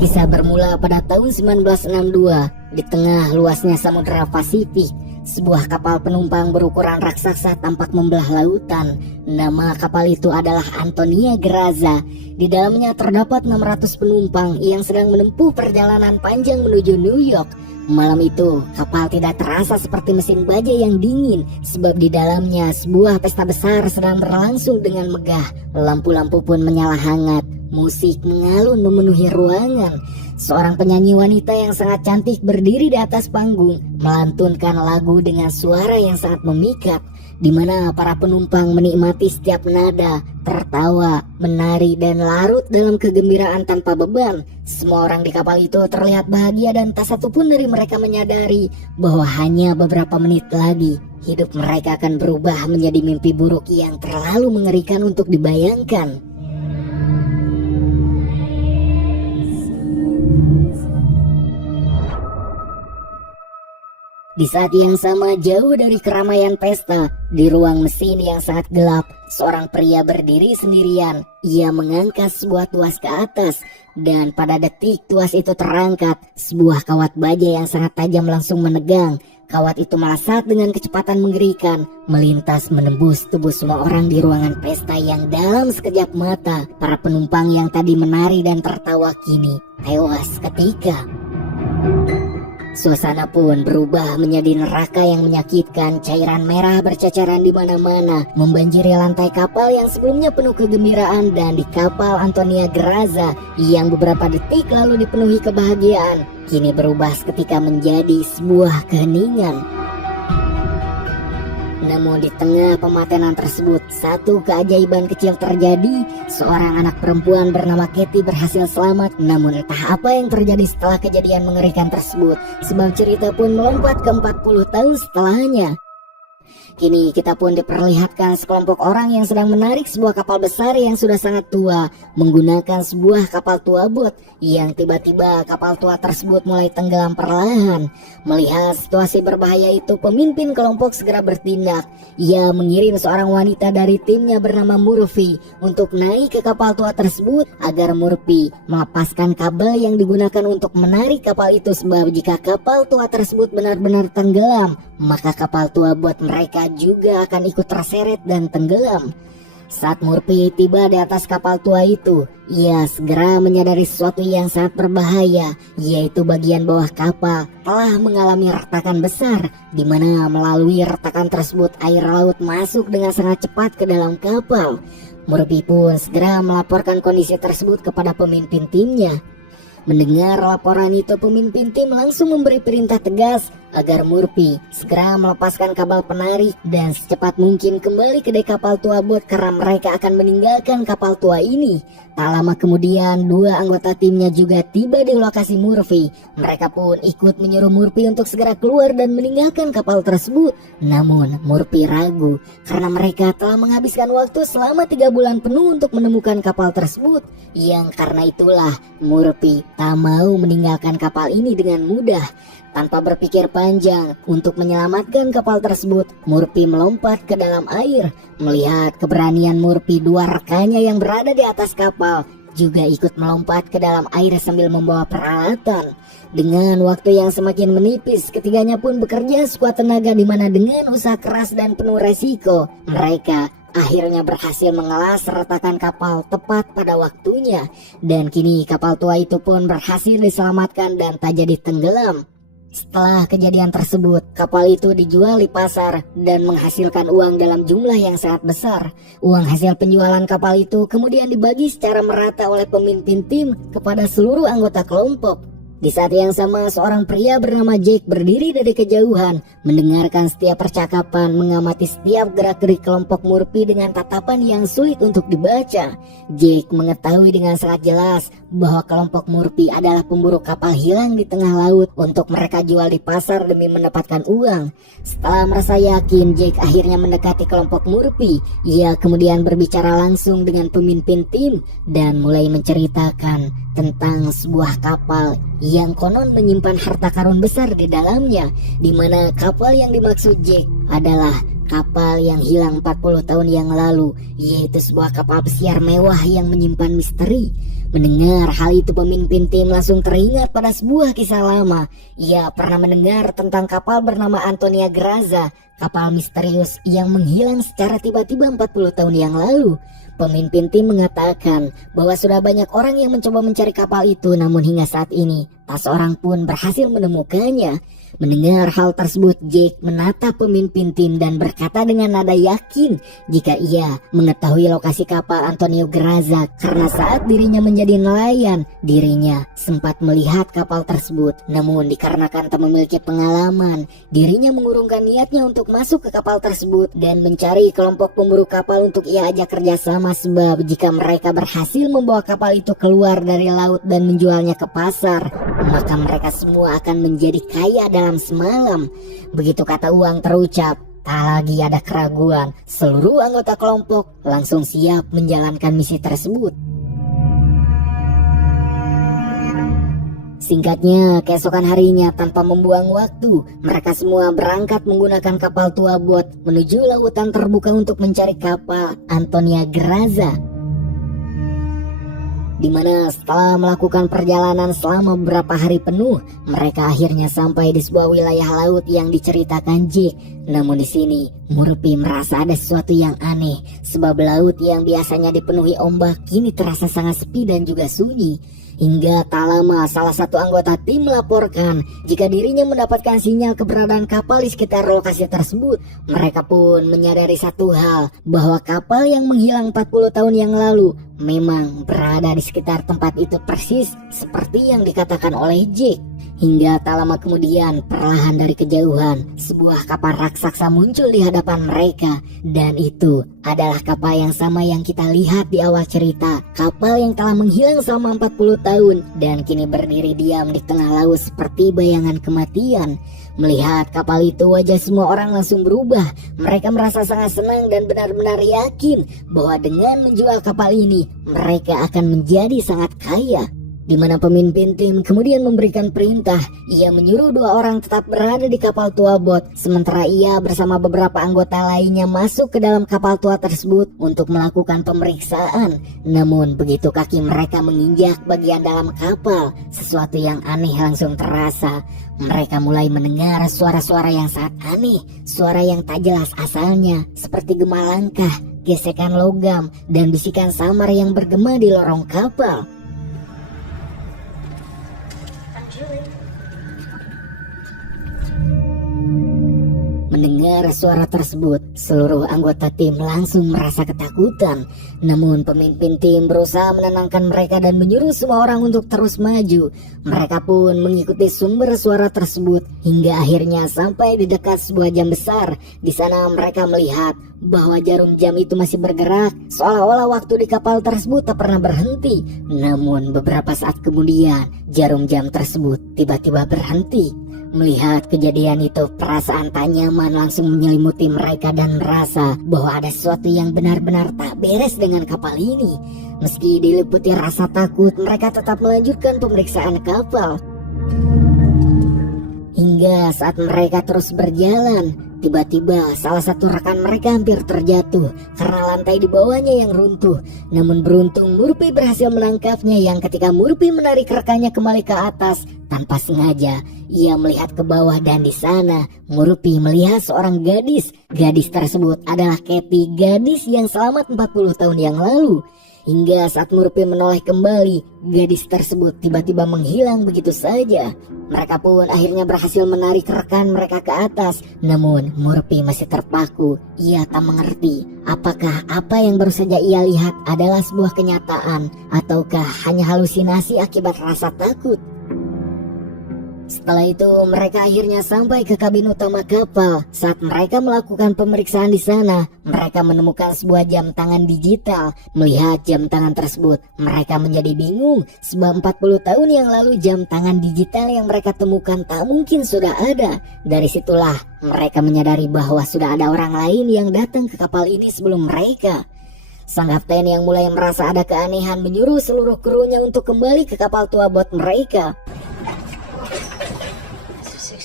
Kisah bermula pada tahun 1962 di tengah luasnya Samudra Pasifik. Sebuah kapal penumpang berukuran raksasa tampak membelah lautan. Nama kapal itu adalah Antonia Graza. Di dalamnya terdapat 600 penumpang yang sedang menempuh perjalanan panjang menuju New York. Malam itu, kapal tidak terasa seperti mesin baja yang dingin, sebab di dalamnya sebuah pesta besar sedang berlangsung dengan megah. Lampu-lampu pun menyala hangat. Musik mengalun memenuhi ruangan. Seorang penyanyi wanita yang sangat cantik berdiri di atas panggung, melantunkan lagu dengan suara yang sangat memikat, di mana para penumpang menikmati setiap nada, tertawa, menari, dan larut dalam kegembiraan tanpa beban. Semua orang di kapal itu terlihat bahagia dan tak satu pun dari mereka menyadari bahwa hanya beberapa menit lagi hidup mereka akan berubah menjadi mimpi buruk yang terlalu mengerikan untuk dibayangkan. Di saat yang sama, jauh dari keramaian pesta, di ruang mesin yang sangat gelap, seorang pria berdiri sendirian. Ia mengangkat sebuah tuas ke atas, dan pada detik tuas itu terangkat, sebuah kawat baja yang sangat tajam langsung menegang. Kawat itu melesat dengan kecepatan mengerikan, melintas menembus tubuh semua orang di ruangan pesta yang dalam sekejap mata. Para penumpang yang tadi menari dan tertawa kini tewas seketika. Suasana pun berubah menjadi neraka yang menyakitkan. Cairan merah berceceran di mana-mana, membanjiri lantai kapal yang sebelumnya penuh kegembiraan, dan di kapal Antonia Graza yang beberapa detik lalu dipenuhi kebahagiaan, kini berubah seketika menjadi sebuah keheningan. Namun di tengah pematenan tersebut, satu keajaiban kecil terjadi. Seorang anak perempuan bernama Katie berhasil selamat. Namun entah apa yang terjadi setelah kejadian mengerikan tersebut, sebab cerita pun melompat ke 40 tahun setelahnya. Kini kita pun diperlihatkan sekelompok orang yang sedang menarik sebuah kapal besar yang sudah sangat tua, menggunakan sebuah kapal tua bot, yang tiba-tiba kapal tua tersebut mulai tenggelam perlahan. Melihat situasi berbahaya itu, pemimpin kelompok segera bertindak. Ia mengirim seorang wanita dari timnya bernama Murphy untuk naik ke kapal tua tersebut agar Murphy melepaskan kabel yang digunakan untuk menarik kapal itu, sebab jika kapal tua tersebut benar-benar tenggelam, maka kapal tua bot mereka juga akan ikut terseret dan tenggelam. Saat Murphy tiba di atas kapal tua itu, ia segera menyadari sesuatu yang sangat berbahaya, yaitu bagian bawah kapal telah mengalami retakan besar, di mana melalui retakan tersebut air laut masuk dengan sangat cepat ke dalam kapal. Murphy pun segera melaporkan kondisi tersebut kepada pemimpin timnya. Mendengar laporan itu, pemimpin tim langsung memberi perintah tegas agar Murphy segera melepaskan kabel penarik dan secepat mungkin kembali ke dek kapal tua bot karena mereka akan meninggalkan kapal tua ini. Tak lama kemudian, dua anggota timnya juga tiba di lokasi Murphy. Mereka pun ikut menyuruh Murphy untuk segera keluar dan meninggalkan kapal tersebut. Namun Murphy ragu karena mereka telah menghabiskan waktu selama 3 bulan penuh untuk menemukan kapal tersebut. Yang karena itulah Murphy tak mau meninggalkan kapal ini dengan mudah. Tanpa berpikir panjang untuk menyelamatkan kapal tersebut, Murphy melompat ke dalam air. Melihat keberanian Murphy, dua rekannya yang berada di atas kapal juga ikut melompat ke dalam air sambil membawa peralatan. Dengan waktu yang semakin menipis, ketiganya pun bekerja sekuat tenaga, di mana dengan usaha keras dan penuh resiko, mereka akhirnya berhasil mengelas retakan kapal tepat pada waktunya. Dan kini kapal tua itu pun berhasil diselamatkan dan tak jadi tenggelam. Setelah kejadian tersebut, kapal itu dijual di pasar dan menghasilkan uang dalam jumlah yang sangat besar. Uang hasil penjualan kapal itu kemudian dibagi secara merata oleh pemimpin tim kepada seluruh anggota kelompok. Di saat yang sama, seorang pria bernama Jake berdiri dari kejauhan, mendengarkan setiap percakapan, mengamati setiap gerak-gerik kelompok Murphy dengan tatapan yang sulit untuk dibaca. Jake mengetahui dengan sangat jelas bahwa kelompok Murphy adalah pemburu kapal hilang di tengah laut untuk mereka jual di pasar demi mendapatkan uang. Setelah merasa yakin, Jake akhirnya mendekati kelompok Murphy. Ia kemudian berbicara langsung dengan pemimpin tim dan mulai menceritakan tentang sebuah kapal yang konon menyimpan harta karun besar di dalamnya, di mana kapal yang dimaksud Jack adalah kapal yang hilang 40 tahun yang lalu, yaitu sebuah kapal pesiar mewah yang menyimpan misteri. Mendengar hal itu, pemimpin tim langsung teringat pada sebuah kisah lama. Ia pernah mendengar tentang kapal bernama Antonia Graza, kapal misterius yang menghilang secara tiba-tiba 40 tahun yang lalu. Pemimpin tim mengatakan bahwa sudah banyak orang yang mencoba mencari kapal itu, namun hingga saat ini tak seorang pun berhasil menemukannya. Mendengar hal tersebut, Jake menatap pemimpin tim dan berkata dengan nada yakin jika ia mengetahui lokasi kapal Antonio Graza karena saat dirinya menjadi nelayan, dirinya sempat melihat kapal tersebut. Namun dikarenakan tak memiliki pengalaman, dirinya mengurungkan niatnya untuk masuk ke kapal tersebut dan mencari kelompok pemburu kapal untuk ia ajak kerjasama, sebab jika mereka berhasil membawa kapal itu keluar dari laut dan menjualnya ke pasar, maka mereka semua akan menjadi kaya dalam semalam. Begitu kata uang terucap, tak lagi ada keraguan. Seluruh anggota kelompok langsung siap menjalankan misi tersebut. Singkatnya, keesokan harinya tanpa membuang waktu, mereka semua berangkat menggunakan kapal tua bot menuju lautan terbuka untuk mencari kapal Antonia Graza. Di mana setelah melakukan perjalanan selama beberapa hari penuh, mereka akhirnya sampai di sebuah wilayah laut yang diceritakan Jake. Namun di sini, Murphy merasa ada sesuatu yang aneh, sebab laut yang biasanya dipenuhi ombak kini terasa sangat sepi dan juga sunyi. Hingga tak lama salah satu anggota tim melaporkan jika dirinya mendapatkan sinyal keberadaan kapal di sekitar lokasi tersebut. Mereka pun menyadari satu hal, bahwa kapal yang menghilang 40 tahun yang lalu memang berada di sekitar tempat itu persis seperti yang dikatakan oleh Jake. Hingga tak lama kemudian, perlahan dari kejauhan, sebuah kapal raksasa muncul di hadapan mereka. Dan itu adalah kapal yang sama yang kita lihat di awal cerita. Kapal yang telah menghilang selama 40 tahun dan kini berdiri diam di tengah laut seperti bayangan kematian. Melihat kapal itu, wajah semua orang langsung berubah. Mereka merasa sangat senang dan benar-benar yakin bahwa dengan menjual kapal ini, mereka akan menjadi sangat kaya. Di mana pemimpin tim kemudian memberikan perintah. Ia menyuruh 2 orang tetap berada di kapal tua bot, sementara ia bersama beberapa anggota lainnya masuk ke dalam kapal tua tersebut untuk melakukan pemeriksaan. Namun begitu kaki mereka menginjak bagian dalam kapal, sesuatu yang aneh langsung terasa. Mereka mulai mendengar suara-suara yang sangat aneh, suara yang tak jelas asalnya, seperti gema langkah, gesekan logam, dan bisikan samar yang bergema di lorong kapal. Mendengar suara tersebut, seluruh anggota tim langsung merasa ketakutan. Namun pemimpin tim berusaha menenangkan mereka dan menyuruh semua orang untuk terus maju. Mereka pun mengikuti sumber suara tersebut hingga akhirnya sampai di dekat sebuah jam besar. Di sana mereka melihat bahwa jarum jam itu masih bergerak, seolah-olah waktu di kapal tersebut tak pernah berhenti. Namun beberapa saat kemudian, jarum jam tersebut tiba-tiba berhenti. Melihat kejadian itu, perasaan tak nyaman langsung menyelimuti mereka dan merasa bahwa ada sesuatu yang benar-benar tak beres dengan kapal ini. Meski diliputi rasa takut, mereka tetap melanjutkan pemeriksaan kapal. Hingga saat mereka terus berjalan, tiba-tiba salah satu rekan mereka hampir terjatuh karena lantai di bawahnya yang runtuh. Namun beruntung Murphy berhasil menangkapnya, yang ketika Murphy menarik rekannya kembali ke atas tanpa sengaja, ia melihat ke bawah dan di sana Murphy melihat seorang gadis. Gadis tersebut adalah Katie, gadis yang selamat 40 tahun yang lalu. Hingga saat Murphy menoleh kembali, gadis tersebut tiba-tiba menghilang begitu saja. Mereka pun akhirnya berhasil menarik rekan mereka ke atas. Namun Murphy masih terpaku. Ia tak mengerti apakah apa yang baru saja ia lihat adalah sebuah kenyataan ataukah hanya halusinasi akibat rasa takut. Setelah itu mereka akhirnya sampai ke kabin utama kapal. Saat mereka melakukan pemeriksaan di sana, mereka menemukan sebuah jam tangan digital. Melihat jam tangan tersebut, mereka menjadi bingung, sebab 40 tahun yang lalu jam tangan digital yang mereka temukan tak mungkin sudah ada. Dari situlah mereka menyadari bahwa sudah ada orang lain yang datang ke kapal ini sebelum mereka. Sang kapten yang mulai merasa ada keanehan menyuruh seluruh krunya untuk kembali ke kapal tua bot mereka.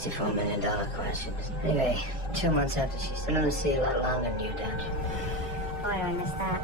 $64 million question. Anyway, 2 months after she's been on the sea a lot longer than you, don't you? Oh, I missed that.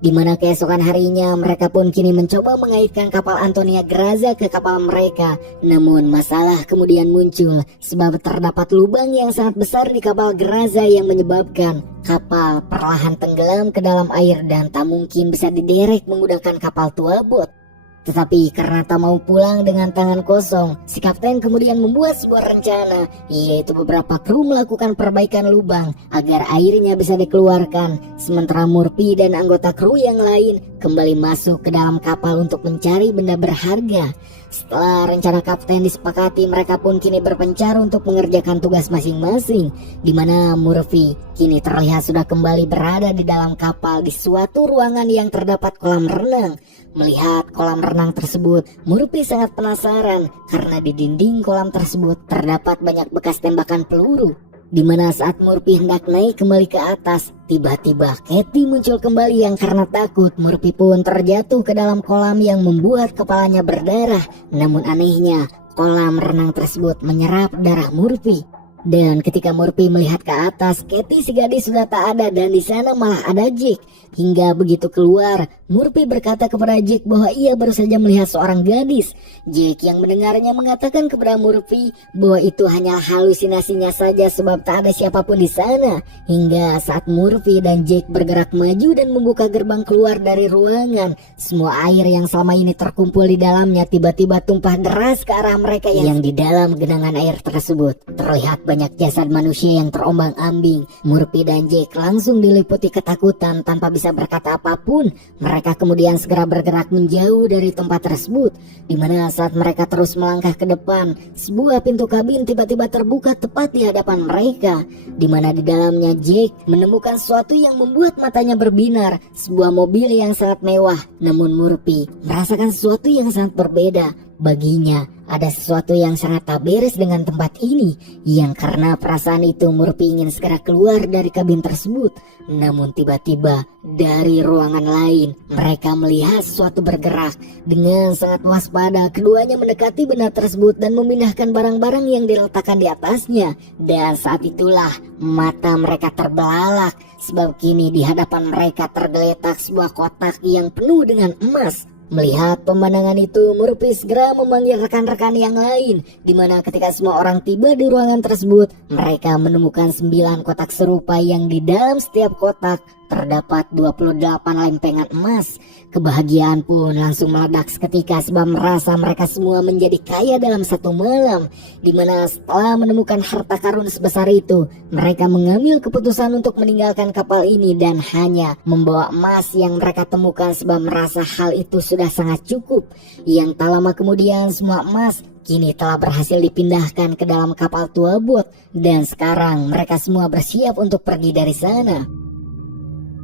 Di mana keesokan harinya mereka pun kini mencoba mengaitkan kapal Antonia Graza ke kapal mereka. Namun masalah kemudian muncul sebab terdapat lubang yang sangat besar di kapal Graza yang menyebabkan kapal perlahan tenggelam ke dalam air dan tak mungkin bisa diderek menggunakan kapal tuabot. Tetapi karena tak mau pulang dengan tangan kosong, si kapten kemudian membuat sebuah rencana, yaitu beberapa kru melakukan perbaikan lubang agar airnya bisa dikeluarkan, sementara Murphy dan anggota kru yang lain kembali masuk ke dalam kapal untuk mencari benda berharga. Setelah rencana kapten disepakati, mereka pun kini berpencar untuk mengerjakan tugas masing-masing, di mana Murphy kini terlihat sudah kembali berada di dalam kapal di suatu ruangan yang terdapat kolam renang. Melihat kolam renang tersebut, Murphy sangat penasaran karena di dinding kolam tersebut terdapat banyak bekas tembakan peluru. Di mana saat Murphy hendak naik kembali ke atas, tiba-tiba Katie muncul kembali yang karena takut Murphy pun terjatuh ke dalam kolam yang membuat kepalanya berdarah. Namun anehnya, kolam renang tersebut menyerap darah Murphy. Dan ketika Murphy melihat ke atas, Katie si gadis sudah tak ada dan di sana malah ada Jack. Hingga begitu keluar, Murphy berkata kepada Jack bahwa ia baru saja melihat seorang gadis. Jack yang mendengarnya mengatakan kepada Murphy bahwa itu hanya halusinasinya saja sebab tak ada siapapun di sana. Hingga saat Murphy dan Jack bergerak maju dan membuka gerbang keluar dari ruangan, semua air yang selama ini terkumpul di dalamnya tiba-tiba tumpah deras ke arah mereka yang di dalam genangan air tersebut. Terlihat banyak jasad manusia yang terombang-ambing. Murphy dan Jack langsung diliputi ketakutan tanpa bisa berkata apapun. Mereka kemudian segera bergerak menjauh dari tempat tersebut, di mana saat mereka terus melangkah ke depan, sebuah pintu kabin tiba-tiba terbuka tepat di hadapan mereka, di mana di dalamnya Jack menemukan sesuatu yang membuat matanya berbinar, sebuah mobil yang sangat mewah. Namun Murphy merasakan sesuatu yang sangat berbeda. Baginya ada sesuatu yang sangat tak beres dengan tempat ini, yang karena perasaan itu Murphy ingin segera keluar dari kabin tersebut. Namun tiba-tiba dari ruangan lain mereka melihat sesuatu bergerak. Dengan sangat waspada keduanya mendekati benda tersebut dan memindahkan barang-barang yang diletakkan di atasnya. Dan saat itulah mata mereka terbelalak sebab kini di hadapan mereka tergeletak sebuah kotak yang penuh dengan emas. Melihat pemandangan itu, Murphy segera memanggil rekan-rekan yang lain, di mana ketika semua orang tiba di ruangan tersebut, mereka menemukan 9 kotak serupa yang di dalam setiap kotak terdapat 28 lempengan emas. Kebahagiaan pun langsung meledak seketika sebab merasa mereka semua menjadi kaya dalam satu malam. Di mana setelah menemukan harta karun sebesar itu, mereka mengambil keputusan untuk meninggalkan kapal ini dan hanya membawa emas yang mereka temukan sebab merasa hal itu sudah sangat cukup. Yang tak lama kemudian semua emas kini telah berhasil dipindahkan ke dalam kapal tuabot dan sekarang mereka semua bersiap untuk pergi dari sana.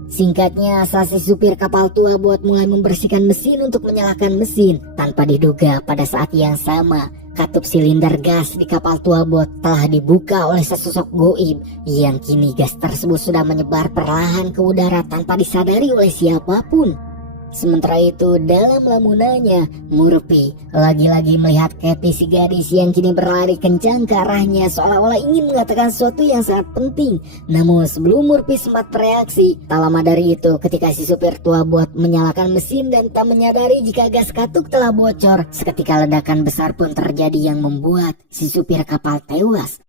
Singkatnya, saat si supir kapal tuabot mulai membersihkan mesin untuk menyalakan mesin, tanpa diduga pada saat yang sama katup silinder gas di kapal tuabot telah dibuka oleh sesosok goib, yang kini gas tersebut sudah menyebar perlahan ke udara tanpa disadari oleh siapapun. Sementara itu dalam lamunannya, Murphy lagi-lagi melihat Katie si gadis yang kini berlari kencang ke arahnya seolah-olah ingin mengatakan sesuatu yang sangat penting. Namun sebelum Murphy sempat bereaksi, tak lama dari itu ketika si supir tuabot menyalakan mesin dan tak menyadari jika gas katup telah bocor, seketika ledakan besar pun terjadi yang membuat si supir kapal tewas.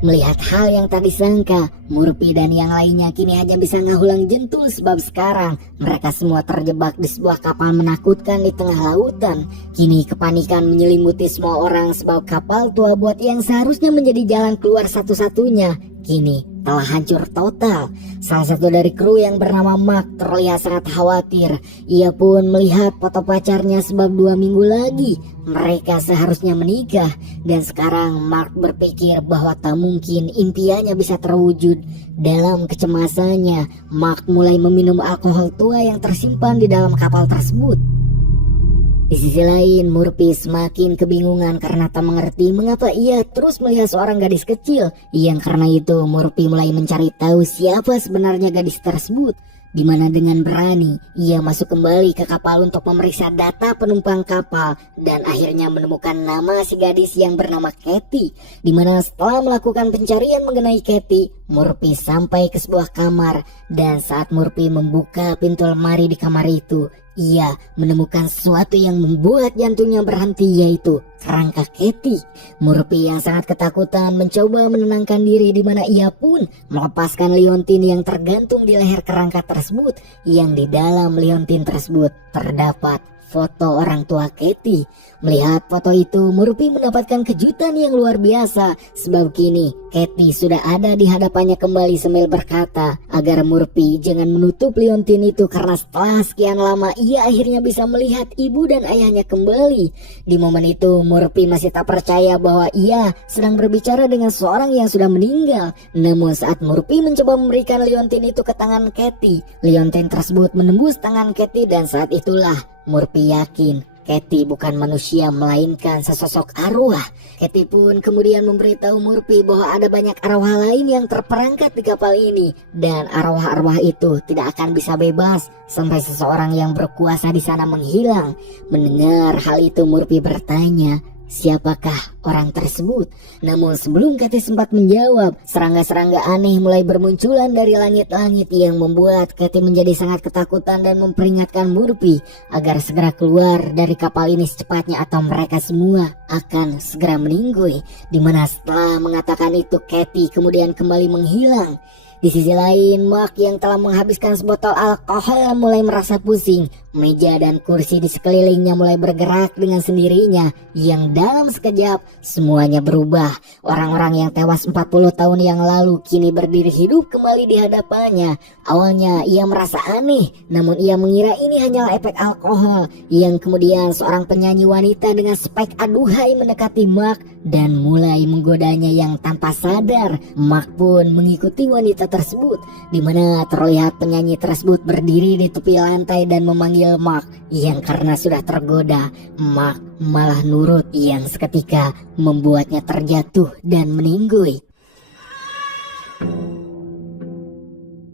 Melihat hal yang tak disangka, Murphy dan yang lainnya kini hanya bisa ngahulang jentul sebab sekarang mereka semua terjebak di sebuah kapal menakutkan di tengah lautan. Kini kepanikan menyelimuti semua orang sebab kapal tuabot yang seharusnya menjadi jalan keluar satu-satunya kini telah hancur total. Salah satu dari kru yang bernama Mark terlihat sangat khawatir. Ia pun melihat foto pacarnya sebab 2 minggu lagi mereka seharusnya menikah. Dan sekarang Mark berpikir bahwa tak mungkin impiannya bisa terwujud. Dalam kecemasannya, Mark mulai meminum alkohol tua yang tersimpan di dalam kapal tersebut. Di sisi lain, Murphy semakin kebingungan karena tak mengerti mengapa ia terus melihat seorang gadis kecil. Yang karena itu, Murphy mulai mencari tahu siapa sebenarnya gadis tersebut. di mana dengan berani ia masuk kembali ke kapal untuk memeriksa data penumpang kapal dan akhirnya menemukan nama si gadis yang bernama Katie. Di mana setelah melakukan pencarian mengenai Katie, Murphy sampai ke sebuah kamar dan saat Murphy membuka pintu lemari di kamar itu, ia menemukan sesuatu yang membuat jantungnya berhenti, yaitu kerangka Katie. Murphy yang sangat ketakutan mencoba menenangkan diri, di mana ia pun melepaskan liontin yang tergantung di leher kerangka tersebut, yang di dalam liontin tersebut terdapat foto orang tua Katie. Melihat foto itu, Murphy mendapatkan kejutan yang luar biasa, sebab kini Katie sudah ada di hadapannya kembali sambil berkata agar Murphy jangan menutup liontin itu karena setelah sekian lama ia akhirnya bisa melihat ibu dan ayahnya kembali. Di momen itu Murphy masih tak percaya bahwa ia sedang berbicara dengan seorang yang sudah meninggal. Namun saat Murphy mencoba memberikan liontin itu ke tangan Katie, liontin tersebut menembus tangan Katie dan saat itulah Murphy yakin Katie bukan manusia melainkan sesosok arwah. Katie pun kemudian memberitahu Murphy bahwa ada banyak arwah lain yang terperangkap di kapal ini dan arwah-arwah itu tidak akan bisa bebas sampai seseorang yang berkuasa di sana menghilang. Mendengar hal itu Murphy bertanya, siapakah orang tersebut? Namun sebelum Katie sempat menjawab, serangga-serangga aneh mulai bermunculan dari langit-langit yang membuat Katie menjadi sangat ketakutan dan memperingatkan Murphy agar segera keluar dari kapal ini secepatnya atau mereka semua akan segera meninggoy. Dimana setelah mengatakan itu Katie kemudian kembali menghilang. Di sisi lain, Mark yang telah menghabiskan sebotol alkohol mulai merasa pusing. Meja dan kursi di sekelilingnya mulai bergerak dengan sendirinya, yang dalam sekejap semuanya berubah. Orang-orang yang tewas 40 tahun yang lalu kini berdiri hidup kembali di hadapannya. Awalnya ia merasa aneh, namun ia mengira ini hanyalah efek alkohol. Yang kemudian seorang penyanyi wanita dengan spek aduhai mendekati Mark dan mulai menggodanya yang tanpa sadar. Mark pun mengikuti wanita tersebut, di mana terlihat penyanyi tersebut berdiri di tepi lantai dan memanggil Mark, yang karena sudah tergoda, Mark malah nurut, yang seketika membuatnya terjatuh dan meninggoy.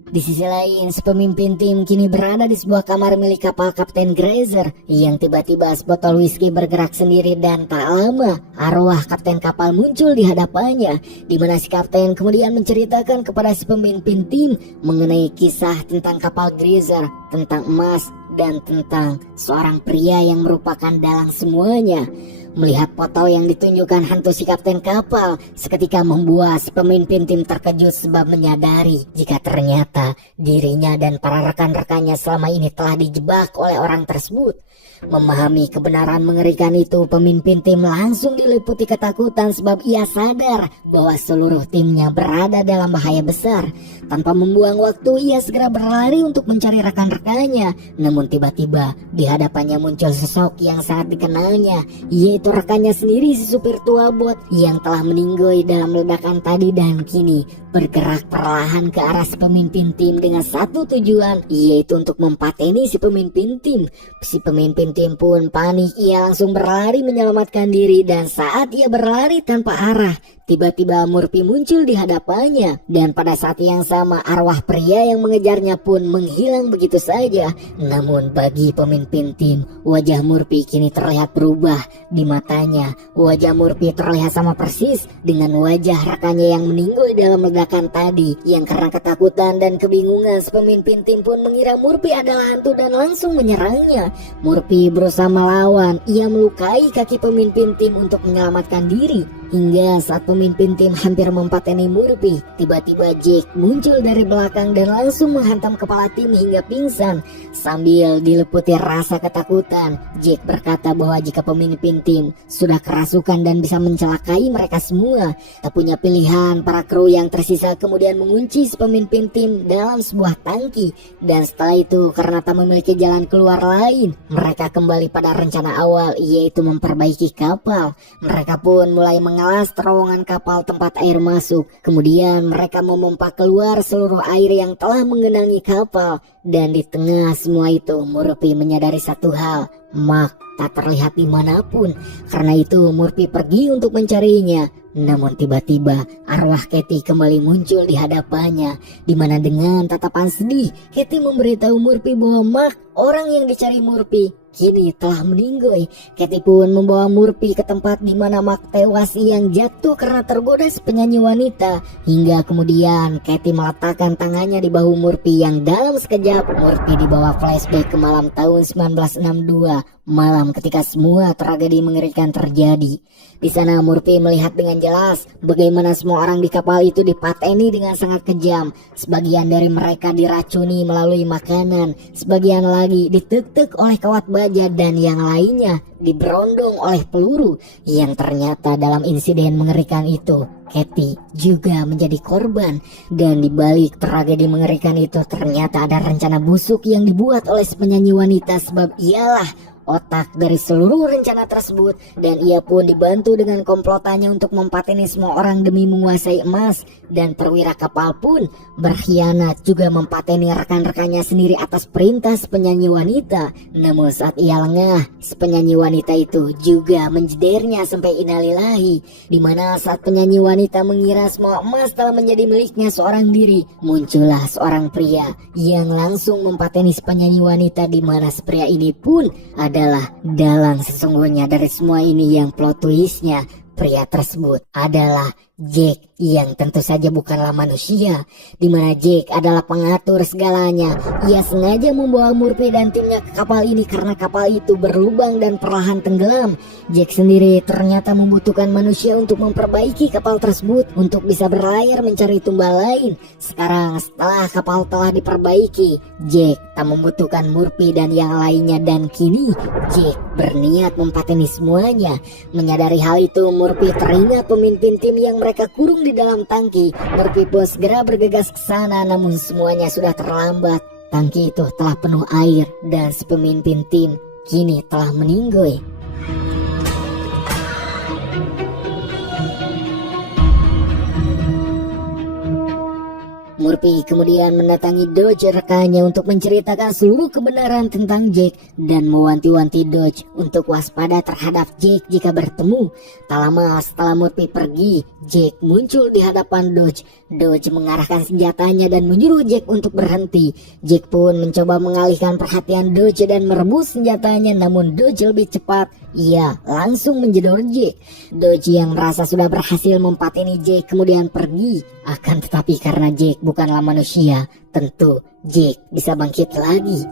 Di sisi lain, pemimpin tim kini berada di sebuah kamar milik kapal Kapten Grazer, yang tiba-tiba sebotol whisky bergerak sendiri dan tak lama arwah kapten kapal muncul di hadapannya, di mana si kapten kemudian menceritakan kepada si pemimpin tim mengenai kisah tentang kapal Grazer, tentang emas dan tentang seorang pria yang merupakan dalang semuanya. Melihat foto yang ditunjukkan hantu si kapten kapal, seketika membuat si pemimpin tim terkejut sebab menyadari jika ternyata dirinya dan para rekan-rekannya selama ini telah dijebak oleh orang tersebut. Memahami kebenaran mengerikan itu, pemimpin tim langsung diliputi ketakutan sebab ia sadar bahwa seluruh timnya berada dalam bahaya besar. Tanpa membuang waktu, ia segera berlari untuk mencari rekan-rekannya. Namun tiba-tiba di hadapannya muncul sosok yang sangat dikenalnya, yaitu rekannya sendiri, si supir tua bot yang telah meninggoy dalam ledakan tadi dan kini bergerak perlahan ke arah si pemimpin tim dengan satu tujuan, yaitu untuk mempateni si pemimpin tim. Si pemimpin tim pun panik, ia langsung berlari menyelamatkan diri dan saat ia berlari tanpa arah, tiba-tiba Murphy muncul di hadapannya dan pada saat yang sama arwah pria yang mengejarnya pun menghilang begitu saja. Namun bagi pemimpin tim, wajah Murphy kini terlihat berubah. Di matanya, wajah Murphy terlihat sama persis dengan wajah rekannya yang meninggal dalam ledakan tadi, yang karena ketakutan dan kebingungan pemimpin tim pun mengira Murphy adalah hantu dan langsung menyerangnya. Murphy berusaha melawan, ia melukai kaki pemimpin tim untuk menyelamatkan diri. Hingga saat pemimpin tim hampir mempateni Murphy, tiba-tiba Jake muncul dari belakang dan langsung menghantam kepala tim hingga pingsan. Sambil diliputi rasa ketakutan, Jake berkata bahwa jika pemimpin tim sudah kerasukan dan bisa mencelakai mereka semua, tak punya pilihan. Para kru yang tersisa kemudian mengunci pemimpin tim dalam sebuah tangki, dan setelah itu karena tak memiliki jalan keluar lain, mereka kembali pada rencana awal, yaitu memperbaiki kapal. Mereka pun mulai mengelas terowongan kapal tempat air masuk. Kemudian mereka memompa keluar seluruh air yang telah menggenangi kapal. Dan di tengah semua itu, Murphy menyadari satu hal, Mark tak terlihat dimanapun. Karena itu Murphy pergi untuk mencarinya. Namun tiba-tiba arwah Katie kembali muncul di hadapannya, di mana dengan tatapan sedih Katie memberitahu Murphy bahwa Mark, orang yang dicari Murphy, kini telah meninggoy. Katie pun membawa Murphy ke tempat di mana Mark tewas yang jatuh karena tergoda penyanyi wanita. Hingga kemudian Katie meletakkan tangannya di bahu Murphy yang dalam sekejap Murphy dibawa flashback ke malam tahun 1962, malam ketika semua tragedi mengerikan terjadi. Di sana Murphy melihat dengan jelas bagaimana semua orang di kapal itu dipateni dengan sangat kejam. Sebagian dari mereka diracuni melalui makanan, sebagian lagi ditek-tek oleh kawat baja, dan yang lainnya diberondong oleh peluru. Yang ternyata dalam insiden mengerikan itu Katie juga menjadi korban. Dan di balik tragedi mengerikan itu ternyata ada rencana busuk yang dibuat oleh penyanyi wanita, sebab ialah otak dari seluruh rencana tersebut, dan ia pun dibantu dengan komplotannya untuk mempateni semua orang demi menguasai emas. Dan perwira kapal pun berkhianat juga mempateni rekan-rekannya sendiri atas perintah penyanyi wanita. Namun saat ia lengah, penyanyi wanita itu juga menjedernya sampai innalillahi, dimana saat penyanyi wanita mengira semua emas telah menjadi miliknya seorang diri, muncullah seorang pria yang langsung mempateni penyanyi wanita, dimana pria ini pun adalah dalang sesungguhnya dari semua ini. Yang plot twistnya, pria tersebut adalah Jack, yang tentu saja bukanlah manusia, dimana Jack adalah pengatur segalanya. Ia sengaja membawa Murphy dan timnya ke kapal ini karena kapal itu berlubang dan perlahan tenggelam. Jack sendiri ternyata membutuhkan manusia untuk memperbaiki kapal tersebut untuk bisa berlayar mencari tumbal lain. Sekarang setelah kapal telah diperbaiki, Jack tak membutuhkan Murphy dan yang lainnya, dan kini Jack berniat mempateni semuanya. Menyadari hal itu, Murphy teringat pemimpin tim yang mereka kurung di dalam tangki. Murphy pun segera bergegas ke sana, namun semuanya sudah terlambat. Tangki itu telah penuh air dan pemimpin tim kini telah meninggoy. Murphy kemudian mendatangi Dodge rekannya untuk menceritakan seluruh kebenaran tentang Jack dan mewanti-wanti Dodge untuk waspada terhadap Jack jika bertemu. Tak lama setelah Murphy pergi, Jack muncul di hadapan Dodge. Dodge mengarahkan senjatanya dan menyuruh Jack untuk berhenti. Jack pun mencoba mengalihkan perhatian Dodge dan merebus senjatanya, namun Dodge lebih cepat. Ia langsung menjedor Jack. Dodge yang merasa sudah berhasil mempateni Jack kemudian pergi. Akan tetapi karena Jack bukanlah manusia, tentu Jack bisa bangkit lagi.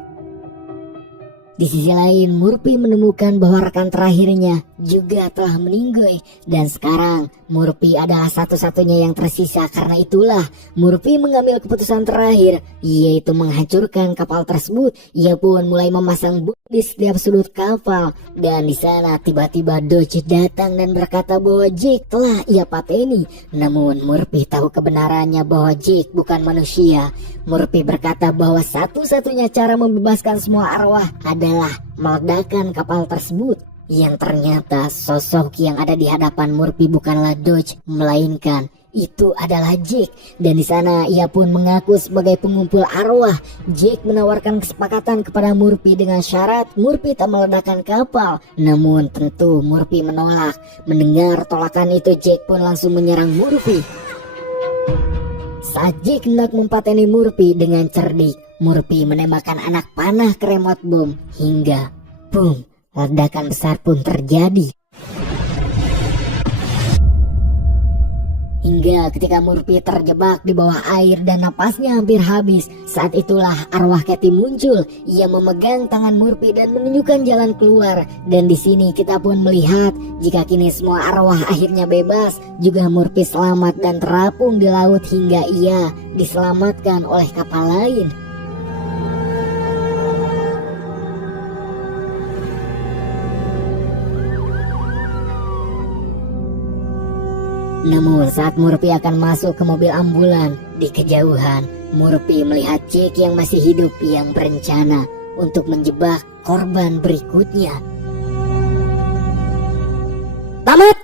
Di sisi lain, Murphy menemukan bahwa rekan terakhirnya juga telah meninggoy, dan sekarang Murphy adalah satu-satunya yang tersisa. Karena itulah Murphy mengambil keputusan terakhir, yaitu menghancurkan kapal tersebut. Ia pun mulai memasang bom di setiap sudut kapal, dan di sana tiba-tiba Dodge datang dan berkata bahwa Jack telah ia pateni. Namun Murphy tahu kebenarannya bahwa Jack bukan manusia. Murphy berkata bahwa satu-satunya cara membebaskan semua arwah adalah meledakkan kapal tersebut. Yang ternyata sosok yang ada di hadapan Murphy bukanlah Dodge, melainkan itu adalah Jack. Dan di sana ia pun mengaku sebagai pengumpul arwah. Jack menawarkan kesepakatan kepada Murphy dengan syarat Murphy tak meledakkan kapal. Namun tentu Murphy menolak. Mendengar tolakan itu, Jack pun langsung menyerang Murphy. Saat Jack hendak mempateni Murphy dengan cerdik, Murphy menembakkan anak panah ke remote bom hingga boom, ledakan besar pun terjadi. Hingga ketika Murphy terjebak di bawah air dan napasnya hampir habis, saat itulah arwah Katie muncul. Ia memegang tangan Murphy dan menunjukkan jalan keluar. Dan di sini kita pun melihat jika kini semua arwah akhirnya bebas, juga Murphy selamat dan terapung di laut hingga ia diselamatkan oleh kapal lain. Namun saat Murphy akan masuk ke mobil ambulan, di kejauhan Murphy melihat Jack yang masih hidup yang berencana untuk menjebak korban berikutnya. Tamat!